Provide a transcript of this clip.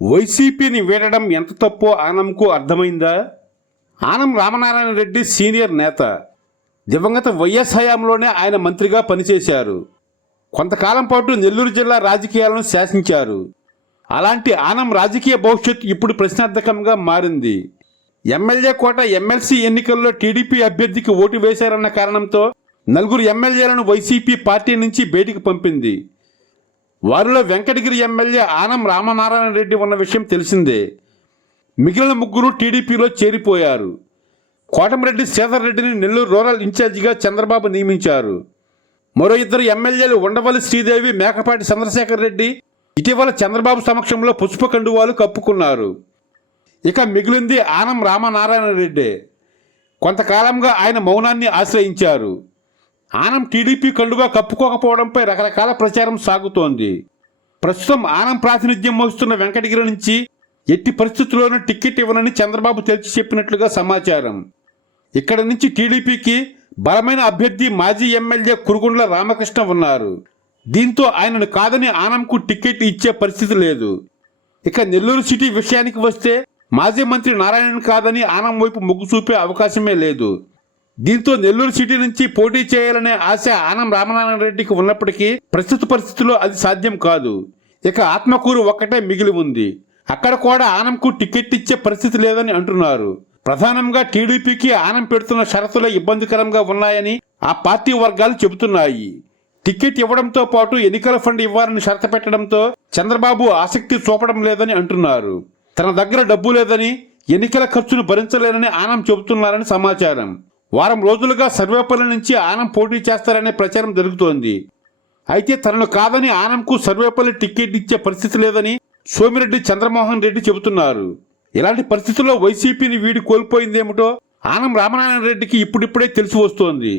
వైసీపీని వీడడం ఎంత తప్పో ఆనంకు అర్థమైందా? ఆనం రామనారాయణ రెడ్డి సీనియర్ నేత. దివంగత వైఎస్ హయాంలోనే ఆయన మంత్రిగా పనిచేశారు. కొంతకాలం పాటు నెల్లూరు జిల్లా రాజకీయాలను శాసించారు. అలాంటి ఆనం రాజకీయ భవిష్యత్తు ఇప్పుడు ప్రశ్నార్థకంగా మారింది. ఎమ్మెల్యే కోట ఎమ్మెల్సీ ఎన్నికల్లో టీడీపీ అభ్యర్థికి ఓటు వేశారన్న కారణంతో నలుగురు ఎమ్మెల్యేలను వైసీపీ పార్టీ నుంచి బయటికి పంపింది. వారిలో వెంకటగిరి ఎమ్మెల్యే ఆనం రామనారాయణ రెడ్డి ఉన్న విషయం తెలిసిందే. మిగిలిన ముగ్గురు టీడీపీలో చేరిపోయారు. కోటమిరెడ్డి శ్రీధర్ రెడ్డిని నెల్లూరు రూరల్ ఇన్ఛార్జిగా చంద్రబాబు నియమించారు. మరో ఇద్దరు ఎమ్మెల్యేలు ఉండవల్లి శ్రీదేవి మేకపాటి చంద్రశేఖర్ రెడ్డి ఇటీవల చంద్రబాబు సమక్షంలో పుష్ప కండువాలు కప్పుకున్నారు. ఇక మిగిలింది ఆనం రామనారాయణ రెడ్డి. కొంతకాలంగా ఆయన మౌనాన్ని ఆశ్రయించారు. ఆనం టీడీపీ కండుగా కప్పుకోకపోవడంపై రకరకాల ప్రచారం సాగుతోంది. ప్రస్తుతం ఆనం ప్రాతినిధ్యం వహిస్తున్న వెంకటగిరి నుంచి ఎట్టి పరిస్థితుల్లోనూ టికెట్ ఇవ్వనని చంద్రబాబు తేల్చి చెప్పినట్లుగా సమాచారం. ఇక్కడ నుంచి టీడీపీకి బలమైన అభ్యర్థి మాజీ ఎమ్మెల్యే కురుగుండ్ల రామకృష్ణ ఉన్నారు. దీంతో ఆయనను కాదని ఆనంకు టికెట్ ఇచ్చే పరిస్థితి లేదు. ఇక నెల్లూరు సిటీ విషయానికి వస్తే మాజీ మంత్రి నారాయణన్ కాదని ఆనం వైపు మొగ్గు చూపే అవకాశమే లేదు. దీంతో నెల్లూరు సిటీ నుంచి పోటీ చేయాలనే ఆశ ఆనం రామనారాయణ రెడ్డికి ఉన్నప్పటికీ ప్రస్తుత పరిస్థితుల్లో అది సాధ్యం కాదు. ఇక ఆత్మకూరు ఒక్కటే మిగిలి ఉంది. అక్కడ కూడా ఆనంకు టికెట్ ఇచ్చే పరిస్థితి లేదని అంటున్నారు. ప్రధానంగా టీడీపీకి ఆనం పెడుతున్న షరతులు ఇబ్బందికరంగా ఉన్నాయని ఆ పార్టీ వర్గాలు చెబుతున్నాయి. టికెట్ ఇవ్వడంతో పాటు ఎన్నికల ఫండ్ ఇవ్వాలని షరతు పెట్టడంతో చంద్రబాబు ఆసక్తి చూపడం లేదని అంటున్నారు. తన దగ్గర డబ్బు లేదని ఎన్నికల ఖర్చును భరించలేనని ఆనం చెబుతున్నారని సమాచారం. వారం రోజులుగా సర్వేపల్లి నుంచి ఆనం పోటీ చేస్తారనే ప్రచారం జరుగుతోంది. అయితే తనను కాదని ఆనంకు సర్వేపల్లి టికెట్ ఇచ్చే పరిస్థితి లేదని సోమిరెడ్డి చంద్రమోహన్ రెడ్డి చెబుతున్నారు. ఇలాంటి పరిస్థితుల్లో వైసీపీని వీడి కోల్పోయిందేమిటో ఆనం రామనారాయణ రెడ్డికి ఇప్పుడిప్పుడే తెలిసి వస్తోంది.